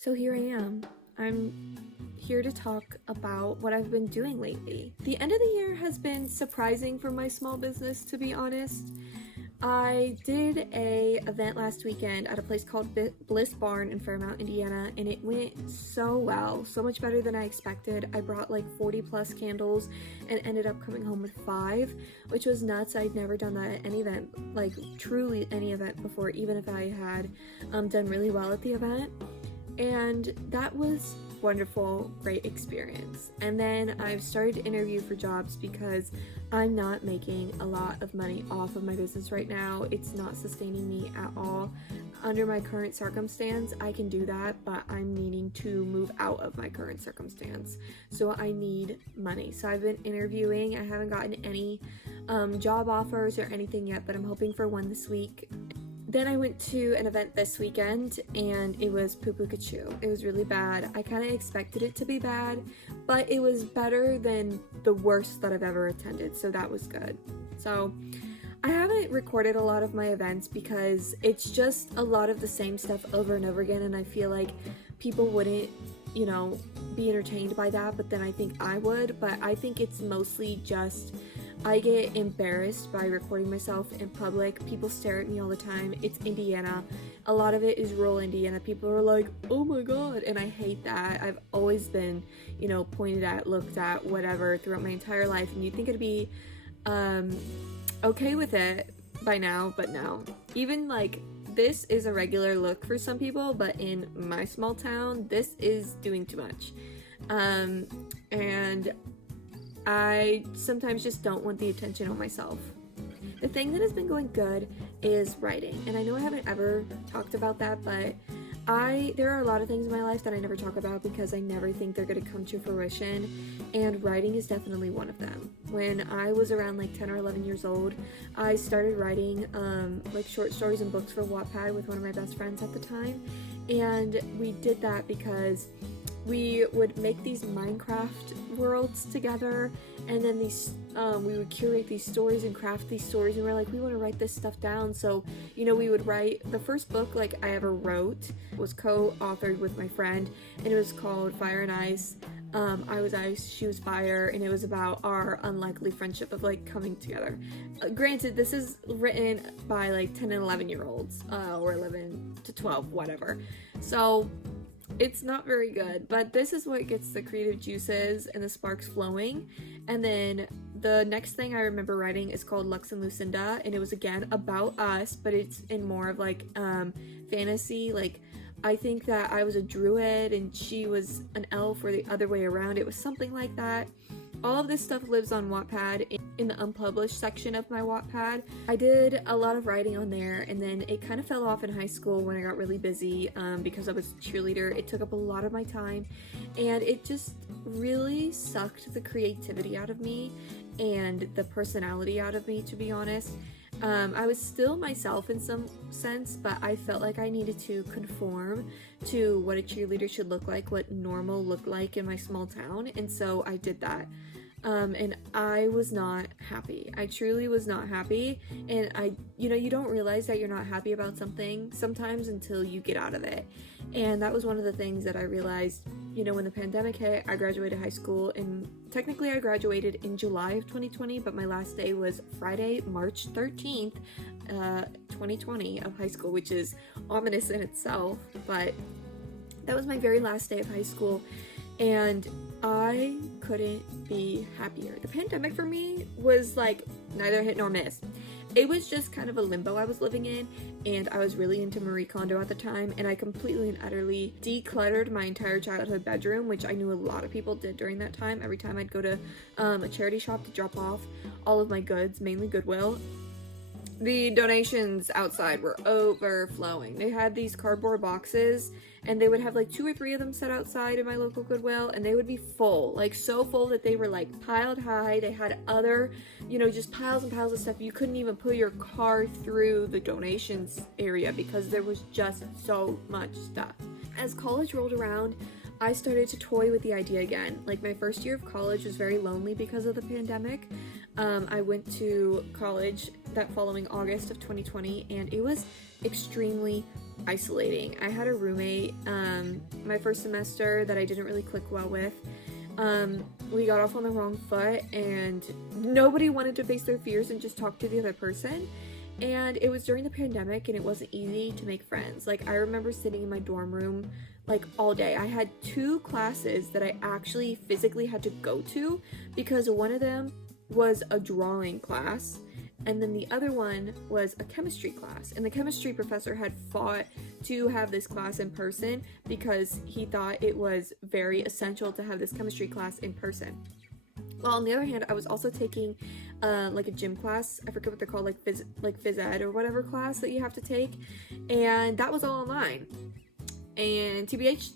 So here I am. I'm here to talk about what I've been doing lately. The end of the year has been surprising for my small business, to be honest. I did a event last weekend at a place called Bliss Barn in Fairmount, Indiana, and it went so well, so much better than I expected. I brought like 40 plus candles and ended up coming home with 5, which was nuts. I'd never done that at any event, like truly any event before, even if I had done really well at the event. And that was wonderful, great experience. And then I've started to interview for jobs because I'm not making a lot of money off of my business right now. It's not sustaining me at all. Under my current circumstance, I can do that, but I'm needing to move out of my current circumstance. So I need money. So I've been interviewing. I haven't gotten any job offers or anything yet, but I'm hoping for one this week. Then I went to an event this weekend and it was poo-poo-ka-choo. It was really bad. I kind of expected it to be bad, but it was better than the worst that I've ever attended, so that was good. So I haven't recorded a lot of my events because it's just a lot of the same stuff over and over again, and I feel like people wouldn't, be entertained by that, but then I think I would. But I think it's mostly just I get embarrassed by recording myself in public. People stare at me all the time. It's Indiana. A lot of it is rural Indiana. People are like, oh my god, and I hate that. I've always been, pointed at, looked at, whatever, throughout my entire life, and you'd think it'd be okay with it by now, but no. Even like this is a regular look for some people, but in my small town, this is doing too much. And I sometimes just don't want the attention on myself. The thing that has been going good is writing, and I know I haven't ever talked about that, but there are a lot of things in my life that I never talk about because I never think they're going to come to fruition, and writing is definitely one of them. When I was around like 10 or 11 years old, I started writing like short stories and books for Wattpad with one of my best friends at the time, and we did that because we would make these Minecraft worlds together, and then we would curate these stories and craft these stories, and we're like, we want to write this stuff down. So we would write the first book like I ever wrote was co-authored with my friend, and it was called Fire and Ice. I was ice, she was fire, and it was about our unlikely friendship of like coming together. Granted, this is written by like 10 and 11 year olds, or 11 to 12, whatever. So it's not very good, but this is what gets the creative juices and the sparks flowing. And then the next thing I remember writing is called Lux and Lucinda, and it was again about us, but it's in more of like fantasy. Like I think that I was a druid and she was an elf, or the other way around. It was something like that. All of this stuff lives on Wattpad in the unpublished section of my Wattpad. I did a lot of writing on there, and then it kind of fell off in high school when I got really busy because I was a cheerleader. It took up a lot of my time, and it just really sucked the creativity out of me and the personality out of me, to be honest. I was still myself in some sense, but I felt like I needed to conform to what a cheerleader should look like, what normal looked like in my small town, and so I did that. And I was not happy. I truly was not happy, and you don't realize that you're not happy about something sometimes until you get out of it. And that was one of the things that I realized, when the pandemic hit. I graduated high school, and technically I graduated in July of 2020, but my last day was Friday, March 13th, 2020 of high school, which is ominous in itself, but that was my very last day of high school, and I couldn't be happier. The pandemic for me was like neither hit nor miss. It was just kind of a limbo I was living in, and I was really into Marie Kondo at the time, and I completely and utterly decluttered my entire childhood bedroom, which I knew a lot of people did during that time. Every time I'd go to a charity shop to drop off all of my goods, mainly Goodwill, the donations outside were overflowing. They had these cardboard boxes, and they would have like 2 or 3 of them set outside in my local Goodwill, and they would be full, like so full that they were like piled high. They had other, just piles and piles of stuff. You couldn't even put your car through the donations area because there was just so much stuff. As college rolled around, I started to toy with the idea again. Like my first year of college was very lonely because of the pandemic. I went to college that following August of 2020, and it was extremely isolating. I had a roommate my first semester that I didn't really click well with. We got off on the wrong foot, and nobody wanted to face their fears and just talk to the other person. And it was during the pandemic, and it wasn't easy to make friends. Like, I remember sitting in my dorm room like all day. I had 2 classes that I actually physically had to go to because one of them was a drawing class, and then the other one was a chemistry class. And the chemistry professor had fought to have this class in person because he thought it was very essential to have this chemistry class in person. Well, on the other hand, I was also taking like a gym class. I forget what they're called, like phys ed or whatever class that you have to take, and that was all online. And TBH,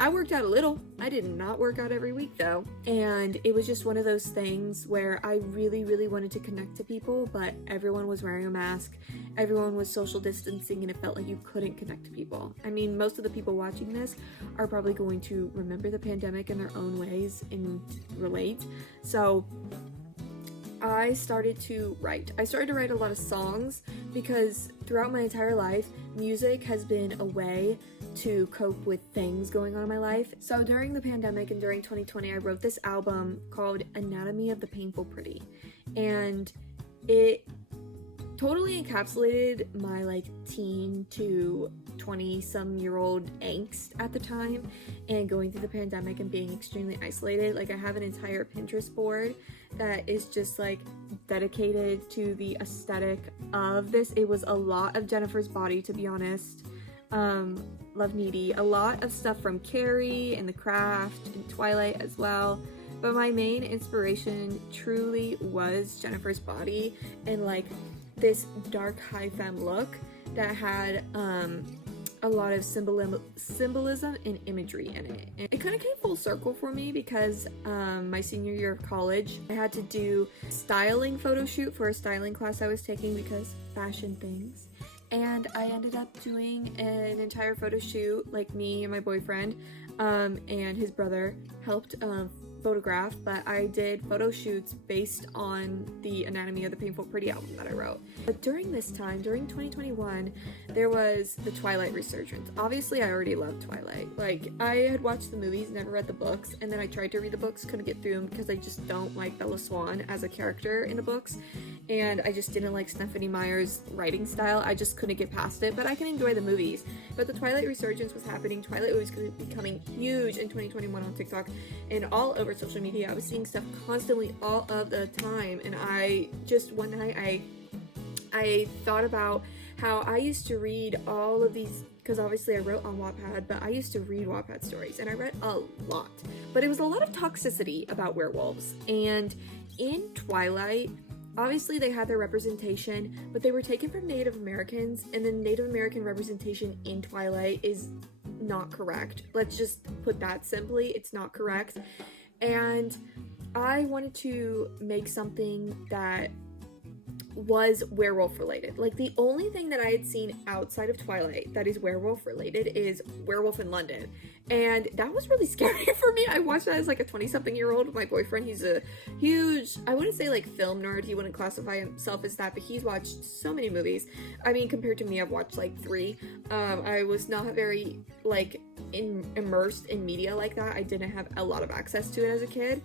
I worked out a little. I did not work out every week though, and it was just one of those things where I really, really wanted to connect to people, but everyone was wearing a mask, everyone was social distancing, and it felt like you couldn't connect to people. I mean, most of the people watching this are probably going to remember the pandemic in their own ways and relate. So I started to write. I started to write a lot of songs because throughout my entire life, music has been a way to cope with things going on in my life. So during the pandemic and during 2020, I wrote this album called Anatomy of the Painful Pretty, and it totally encapsulated my like teen to 20-some-year-old angst at the time and going through the pandemic and being extremely isolated. Like, I have an entire Pinterest board that is just like dedicated to the aesthetic of this. It was a lot of Jennifer's Body, to be honest. Love Needy, a lot of stuff from Carrie and The Craft and Twilight as well. But my main inspiration truly was Jennifer's Body and like this dark high femme look that had a lot of symbolism and imagery in it. And it kind of came full circle for me because my senior year of college, I had to do styling photo shoot for a styling class I was taking because fashion things. And I ended up doing an entire photo shoot, like me and my boyfriend and his brother helped photograph, but I did photo shoots based on the Anatomy of the Painful Pretty album that I wrote. But during this time, during 2021, there was the Twilight resurgence. Obviously, I already loved Twilight. Like, I had watched the movies, never read the books, and then I tried to read the books, couldn't get through them because I just don't like Bella Swan as a character in the books, and I just didn't like Stephenie Meyer's writing style. I just couldn't get past it, but I can enjoy the movies. But the Twilight resurgence was happening. Twilight was becoming huge in 2021 on TikTok and all over social media. I was seeing stuff constantly all of the time, and I just one night I thought about how I used to read all of these, because obviously I wrote on Wattpad, but I used to read Wattpad stories, and I read a lot, but it was a lot of toxicity about werewolves. And in Twilight, obviously they had their representation, but they were taken from Native Americans, and the Native American representation in Twilight is not correct. Let's just put that simply, it's not correct. And I wanted to make something that was werewolf related. Like, the only thing that I had seen outside of Twilight that is werewolf related is Werewolf in London, and that was really scary for me. I watched that as like a 20-something-year-old with my boyfriend. He's a huge, I wouldn't say like film nerd, he wouldn't classify himself as that, but he's watched so many movies. I mean, compared to me, I've watched like 3. I was not very like immersed in media like that. I didn't have a lot of access to it as a kid.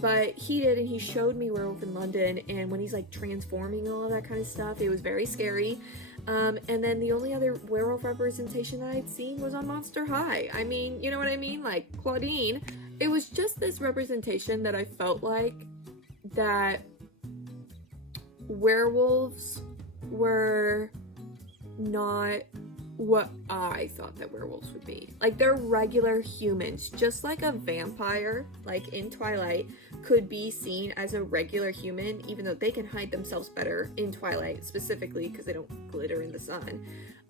But he did, and he showed me Werewolf in London, and when he's like transforming and all that kind of stuff, it was very scary. And then the only other werewolf representation that I'd seen was on Monster High. I mean, you know what I mean? Like Claudine. It was just this representation that I felt like that werewolves were not what I thought that werewolves would be. Like, they're regular humans, just like a vampire, like in Twilight, could be seen as a regular human, even though they can hide themselves better in Twilight, specifically because they don't glitter in the sun.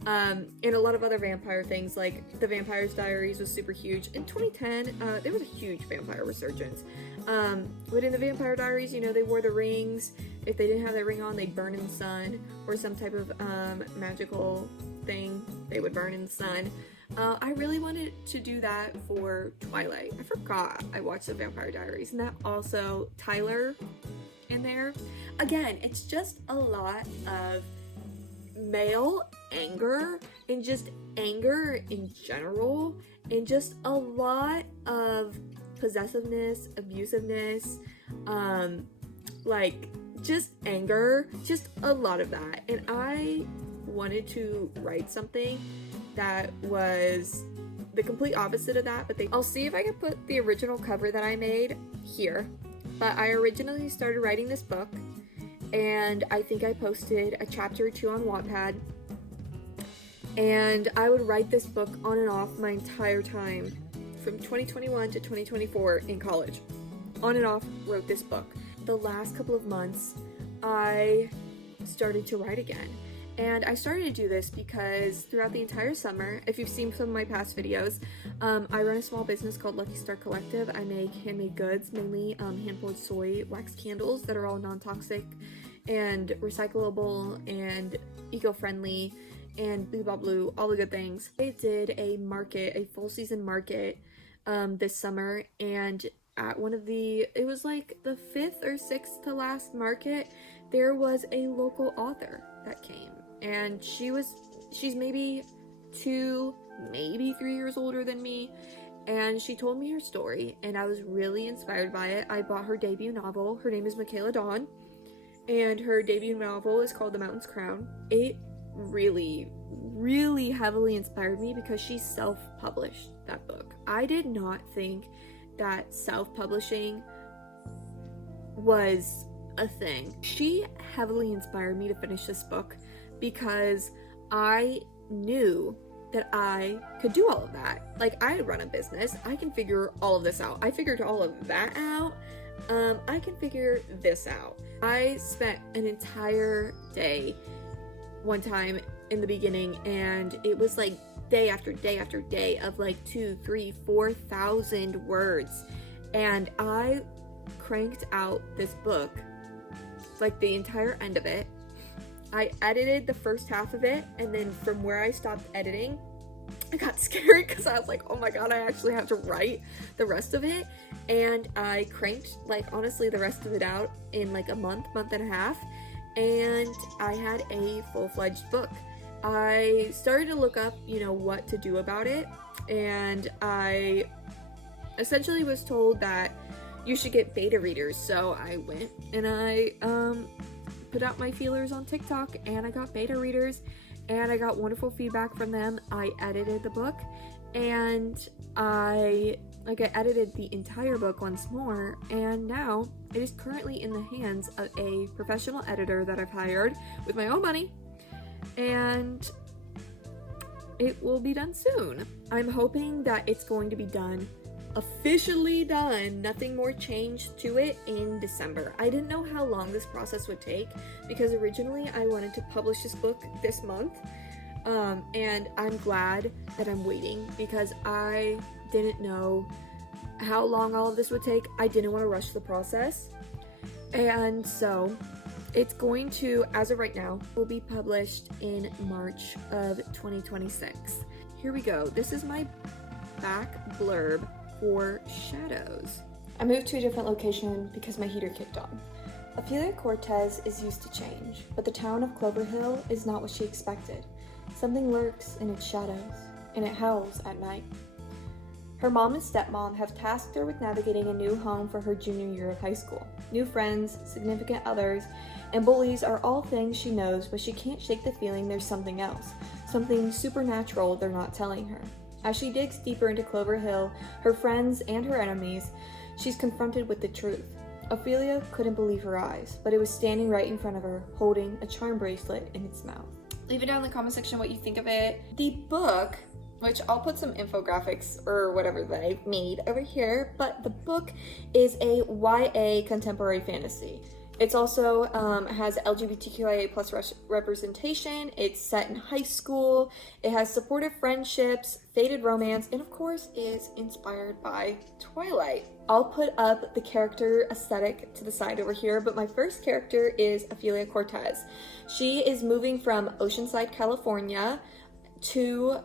And a lot of other vampire things, like The Vampire's Diaries was super huge. In 2010, there was a huge vampire resurgence. But in The Vampire Diaries, you know, they wore the rings. If they didn't have that ring on, they'd burn in the sun, or some type of magical thing, they would burn in the sun. I really wanted to do that for Twilight. I forgot I watched The Vampire Diaries, and that also, Tyler, in there. Again, it's just a lot of male anger and just anger in general, and just a lot of possessiveness, abusiveness, like just anger, just a lot of that. And I wanted to write something that was the complete opposite of that, but I'll see if I can put the original cover that I made here. But I originally started writing this book, and I think I posted a chapter or two on Wattpad, and I would write this book on and off my entire time from 2021 to 2024 in college. On and off wrote this book. The last couple of months, I started to write again. And I started to do this because throughout the entire summer, if you've seen some of my past videos, I run a small business called Lucky Star Collective. I make handmade goods, mainly hand-pulled soy wax candles that are all non-toxic and recyclable and eco-friendly and blue blah blue, all the good things. I did a market, a full season market this summer, and at one of it was like the 5th or 6th to last market, there was a local author that came. And she's maybe 2, maybe 3 years older than me, and she told me her story, and I was really inspired by it. I bought her debut novel. Her name is Michaela Dawn, and her debut novel is called The Mountain's Crown. It really, really heavily inspired me because she self-published that book. I did not think that self-publishing was a thing. She heavily inspired me to finish this book because I knew that I could do all of that. Like, I run a business. I can figure all of this out. I figured all of that out. I can figure this out. I spent an entire day one time in the beginning, and it was like day after day after day of like 2,000, 3,000, 4,000 words. And I cranked out this book, like the entire end of it. I edited the first half of it, and then from where I stopped editing, I got scared because I was like, oh my god, I actually have to write the rest of it. And I cranked, like, honestly, the rest of it out in like a month and a half, and I had a full-fledged book. I started to look up, what to do about it, and I essentially was told that you should get beta readers. So I went and I put out my feelers on TikTok, and I got beta readers, and I got wonderful feedback from them. I edited the book, and I edited the entire book once more, and now it is currently in the hands of a professional editor that I've hired with my own money, and it will be done soon. I'm hoping that it's going to be officially done, nothing more changed to it, in December. I didn't know how long this process would take because originally I wanted to publish this book this month, and I'm glad that I'm waiting because I didn't know how long all of this would take. I didn't want to rush the process, and so it's going to, as of right now, will be published in March of 2026. Here we go. This is my back blurb for Shadows. I moved to a different location because my heater kicked on. Ophelia Cortez is used to change, but the town of Clover Hill is not what she expected. Something lurks in its shadows, and it howls at night. Her mom and stepmom have tasked her with navigating a new home for her junior year of high school. New friends, significant others, and bullies are all things she knows, but she can't shake the feeling there's something else, something supernatural they're not telling her. As she digs deeper into Clover Hill, her friends and her enemies, she's confronted with the truth. Ophelia couldn't believe her eyes, but it was standing right in front of her, holding a charm bracelet in its mouth. Leave it down in the comment section what you think of it. The book, which I'll put some infographics or whatever that I've made over here, but the book is a YA contemporary fantasy. It's also has LGBTQIA plus representation. It's set in high school. It has supportive friendships, faded romance, and of course is inspired by Twilight. I'll put up the character aesthetic to the side over here, but my first character is Ophelia Cortez. She is moving from Oceanside, California to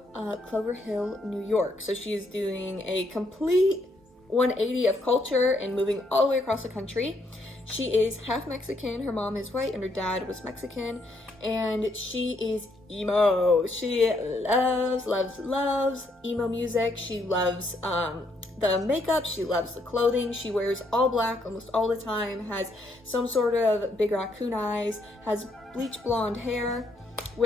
Clover Hill, New York. So she is doing a complete 180 of culture and moving all the way across the country. She is half Mexican, her mom is white and her dad was Mexican, and she is emo. She loves emo music. She loves the makeup, she loves the clothing, she wears all black almost all the time, has some sort of big raccoon eyes, has bleach blonde hair.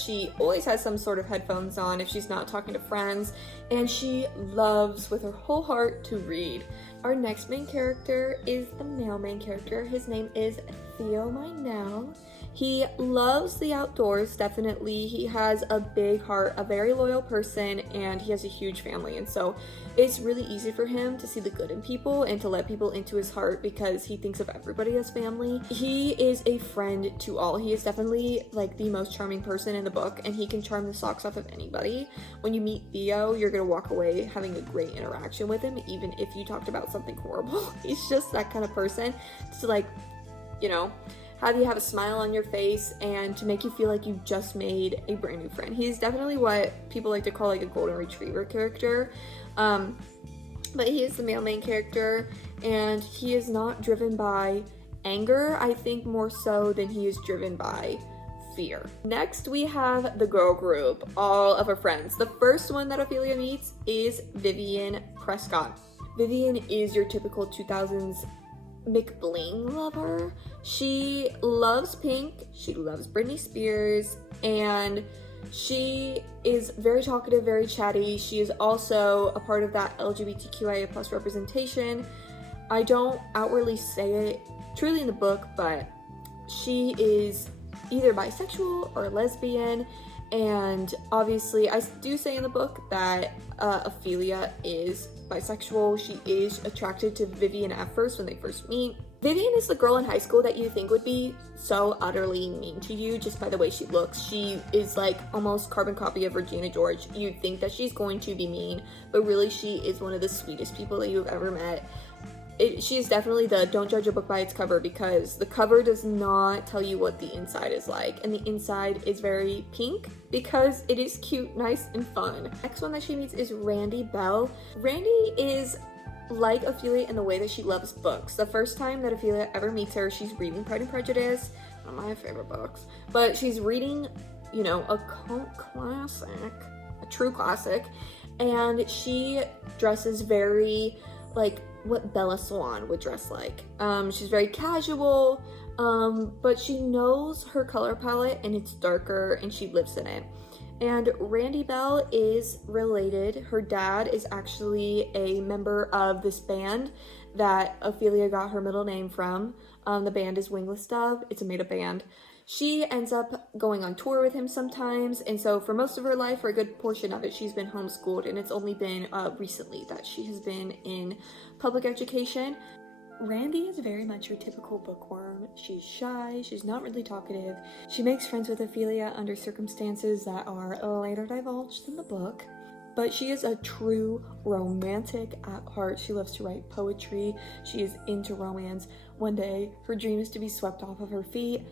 She always has some sort of headphones on if she's not talking to friends, and she loves with her whole heart to read. Our next main character is the male main character. His name is Theo Minell. He loves the outdoors, definitely. He has a big heart, a very loyal person, and he has a huge family. And so it's really easy for him to see the good in people and to let people into his heart because he thinks of everybody as family. He is a friend to all. He is definitely like the most charming person in the book, and he can charm the socks off of anybody. When you meet Theo, you're gonna walk away having a great interaction with him, even if you talked about something horrible. He's just that kind of person to, like, you know, have you have a smile on your face and to make you feel like you just made a brand new friend. He's definitely what people like to call like a golden retriever character. But he is the male main character, and he is not driven by anger, I think more so than he is driven by fear. Next, we have the girl group, all of her friends. The first one that Ophelia meets is Vivian Prescott. Vivian is your typical 2000s McBling lover. She loves Pink, she loves Britney Spears, and she is very talkative, very chatty. She is also a part of that LGBTQIA plus representation. I don't outwardly say it truly in the book, but she is either bisexual or lesbian, and obviously I do say in the book that Ophelia is bisexual. She is attracted to Vivian at first when they first meet. Vivian is the girl in high school that you think would be so utterly mean to you just by the way she looks. She is like almost carbon copy of Regina George. You'd think that she's going to be mean, but really she is one of the sweetest people that you've ever met. She is definitely the don't judge a book by its cover, because the cover does not tell you what the inside is like, and the inside is very pink because it is cute, nice, and fun. Next one that she meets is Randy Bell. Randy is like Ophelia in the way that she loves books. The first time that Ophelia ever meets her, she's reading Pride and Prejudice, one of my favorite books, but she's reading, you know, a cult classic, a true classic, and she dresses very like what Bella Swan would dress like. She's very casual, but she knows her color palette and it's darker and she lives in it. And Randy Bell is related. Her dad is actually a member of this band that Ophelia got her middle name from. The band is Wingless Dove. It's a made-up band. She ends up going on tour with him sometimes, and so for most of her life, for a good portion of it, she's been homeschooled, and it's only been recently that she has been in public education. Randy is very much your typical bookworm. She's shy, she's not really talkative. She makes friends with Ophelia under circumstances that are later divulged in the book. But she is a true romantic at heart. She loves to write poetry. She is into romance. One day, her dream is to be swept off of her feet.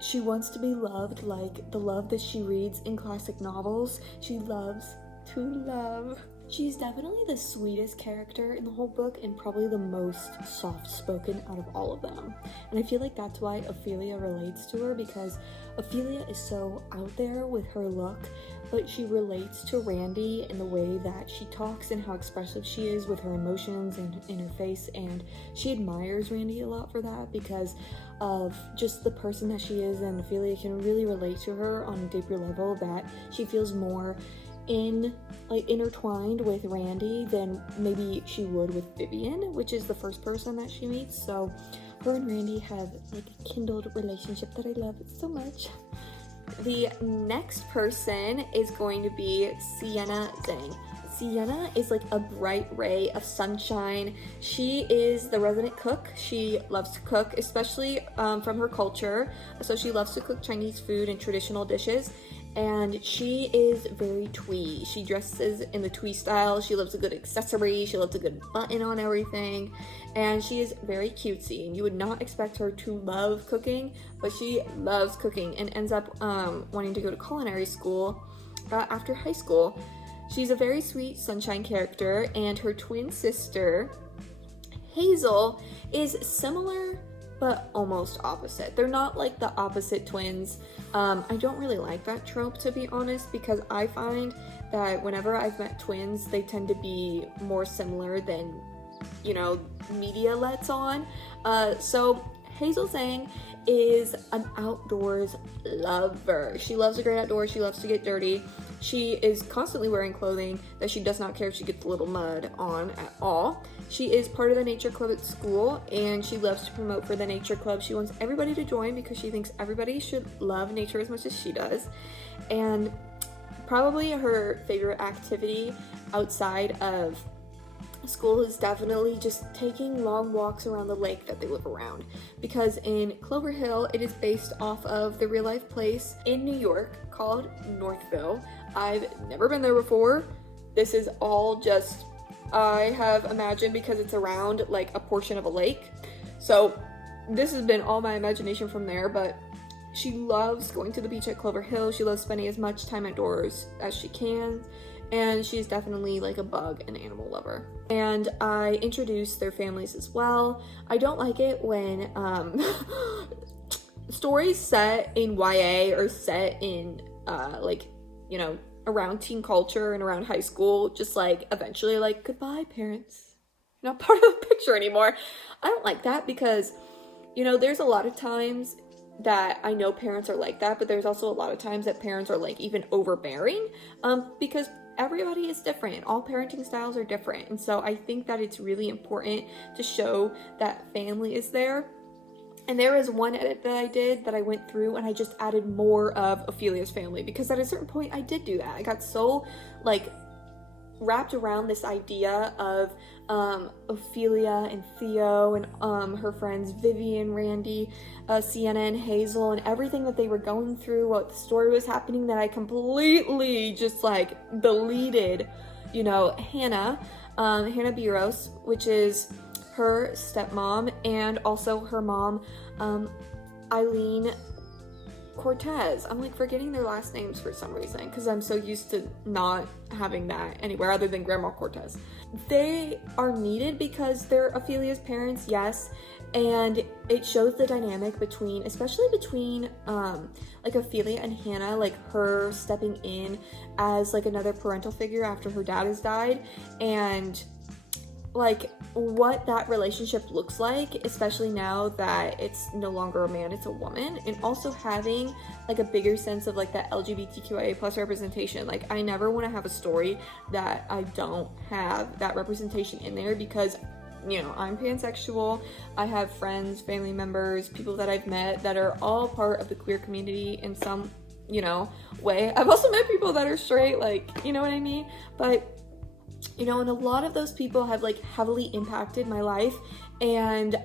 She wants to be loved like the love that she reads in classic novels. She loves to love. She's definitely the sweetest character in the whole book and probably the most soft-spoken out of all of them. And I feel like that's why Ophelia relates to her, because Ophelia is so out there with her look, but she relates to Randy in the way that she talks and how expressive she is with her emotions and in her face, and she admires Randy a lot for that because of just the person that she is, and Ophelia can really relate to her on a deeper level, that she feels more intertwined with Randy than maybe she would with Vivian, which is the first person that she meets. So her and Randy have like a kindled relationship that I love so much. The next person is going to be Sienna Zhang. Sienna is like a bright ray of sunshine. She is the resident cook. She loves to cook, especially from her culture. So she loves to cook Chinese food and traditional dishes. And she is very twee. She dresses in the twee style. She loves a good accessory. She loves a good button on everything. And she is very cutesy. And you would not expect her to love cooking, but she loves cooking and ends up wanting to go to culinary school after high school. She's a very sweet sunshine character, and her twin sister Hazel is similar but almost opposite. They're not like the opposite twins. I don't really like that trope, to be honest, because I find that whenever I've met twins, they tend to be more similar than, you know, media lets on. So Hazel Zhang is an outdoors lover. She loves the great outdoors. She loves to get dirty. She is constantly wearing clothing that she does not care if she gets a little mud on at all. She is part of the nature club at school, and she loves to promote for the nature club. She wants everybody to join because she thinks everybody should love nature as much as she does. And probably her favorite activity outside of school is definitely just taking long walks around the lake that they live around, because in Clover Hill, it is based off of the real life place in New York called Northville. I've never been there before. This is all just I have imagined because it's around like a portion of a lake. So this has been all my imagination from there, but she loves going to the beach at Clover Hill. She loves spending as much time outdoors as she can. And she's definitely like a bug and animal lover. And I introduced their families as well. I don't like it when stories set in YA or set in like, you know, around teen culture and around high school, just like eventually like, goodbye parents, you're not part of the picture anymore. I don't like that because, you know, there's a lot of times that I know parents are like that, but there's also a lot of times that parents are like even overbearing, because everybody is different. All parenting styles are different. And so I think that it's really important to show that family is there. And there is one edit that I did that I went through and I just added more of Ophelia's family, because at a certain point I did do that. I got so like wrapped around this idea of Ophelia and Theo and her friends Vivian, Randy, Sienna and Hazel, and everything that they were going through, what the story was happening, that I completely just like deleted, you know, Hannah Biros, which is her stepmom, and also her mom, Eileen Cortez. I'm like forgetting their last names for some reason because I'm so used to not having that anywhere other than Grandma Cortez. They are needed because they're Ophelia's parents, yes, and it shows the dynamic between, especially between like Ophelia and Hannah, like her stepping in as like another parental figure after her dad has died, and like what that relationship looks like, especially now that it's no longer a man, it's a woman, and also having like a bigger sense of like that LGBTQIA plus representation. Like I never want to have a story that I don't have that representation in there, because you know, I'm pansexual. I have friends, family members, people that I've met that are all part of the queer community in some, you know, way. I've also met people that are straight, like, you know what I mean? But you know, and a lot of those people have like heavily impacted my life, and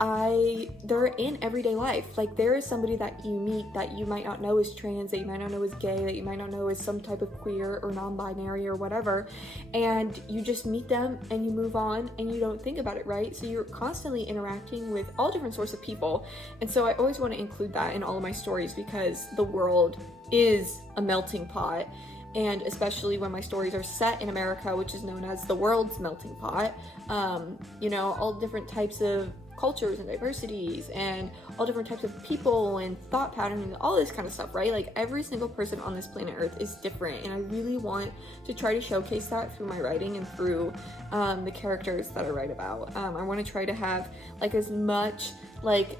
they're in everyday life. Like there is somebody that you meet that you might not know is trans, that you might not know is gay, that you might not know is some type of queer or non-binary or whatever, and you just meet them and you move on and you don't think about it, right? So you're constantly interacting with all different sorts of people, and so I always want to include that in all of my stories, because the world is a melting pot. And especially when my stories are set in America, which is known as the world's melting pot, you know, all different types of cultures and diversities and all different types of people and thought patterns and all this kind of stuff, right? Like every single person on this planet Earth is different, and I really want to try to showcase that through my writing and through the characters that I write about. I want to try to have like as much like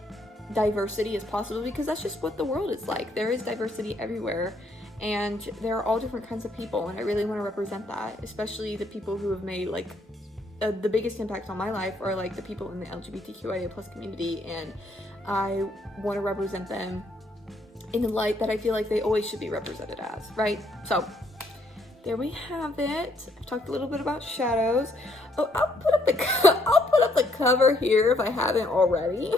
diversity as possible, because that's just what the world is like. There is diversity everywhere. And there are all different kinds of people, and I really want to represent that, especially the people who have made like the biggest impact on my life are like the people in the LGBTQIA plus community, and I want to represent them in the light that I feel like they always should be represented as, right? So there we have it. I've talked a little bit about shadows. Oh, I'll put up the cover here if I haven't already.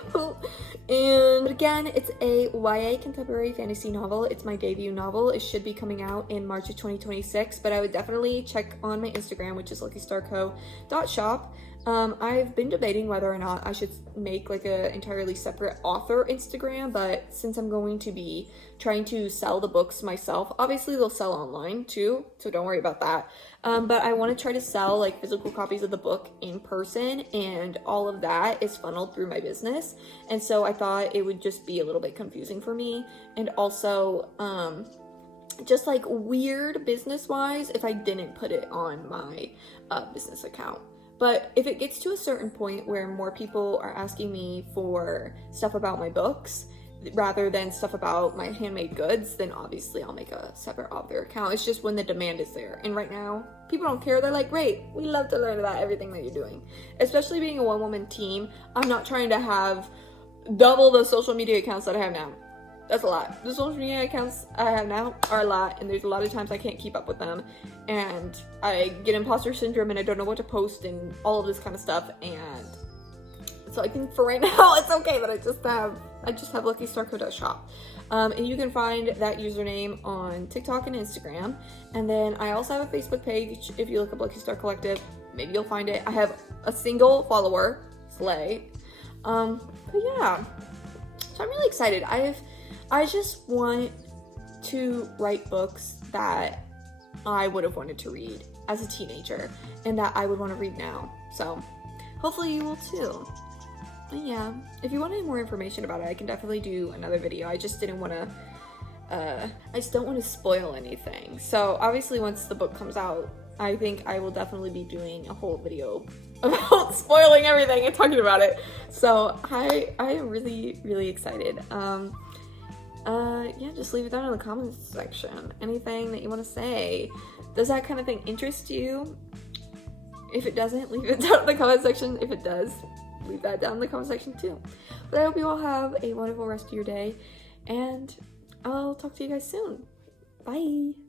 And again, it's a YA contemporary fantasy novel. It's my debut novel. It should be coming out in March of 2026, but I would definitely check on my Instagram, which is luckystarco.shop. I've been debating whether or not I should make like a entirely separate author Instagram, but since I'm going to be trying to sell the books myself, obviously they'll sell online too, so don't worry about that. But I want to try to sell like physical copies of the book in person, and all of that is funneled through my business. And so I thought it would just be a little bit confusing for me, and also just like weird business wise if I didn't put it on my business account. But if it gets to a certain point where more people are asking me for stuff about my books rather than stuff about my handmade goods, then obviously I'll make a separate author account. It's just when the demand is there. And right now, people don't care. They're like, great, we love to learn about everything that you're doing. Especially being a one-woman team, I'm not trying to have double the social media accounts that I have now. That's a lot. The social media accounts I have now are a lot, and there's a lot of times I can't keep up with them, and I get imposter syndrome and I don't know what to post and all of this kind of stuff. And so I think for right now it's okay that I just have luckystarco.shop. And you can find that username on TikTok and Instagram. And then I also have a Facebook page. If you look up Lucky Star Collective, maybe you'll find it. I have a single follower, slay. But yeah, so I'm really excited. I just want to write books that I would have wanted to read as a teenager and that I would want to read now. So hopefully you will too. But yeah, if you want any more information about it, I can definitely do another video. I just didn't want to, I just don't want to spoil anything. So obviously once the book comes out, I think I will definitely be doing a whole video about spoiling everything and talking about it. So I am really, really excited. Yeah, just leave it down in the comments section. Anything that you want to say. Does that kind of thing interest you? If it doesn't, leave it down in the comment section. If it does, leave that down in the comment section too. But I hope you all have a wonderful rest of your day, and I'll talk to you guys soon. Bye!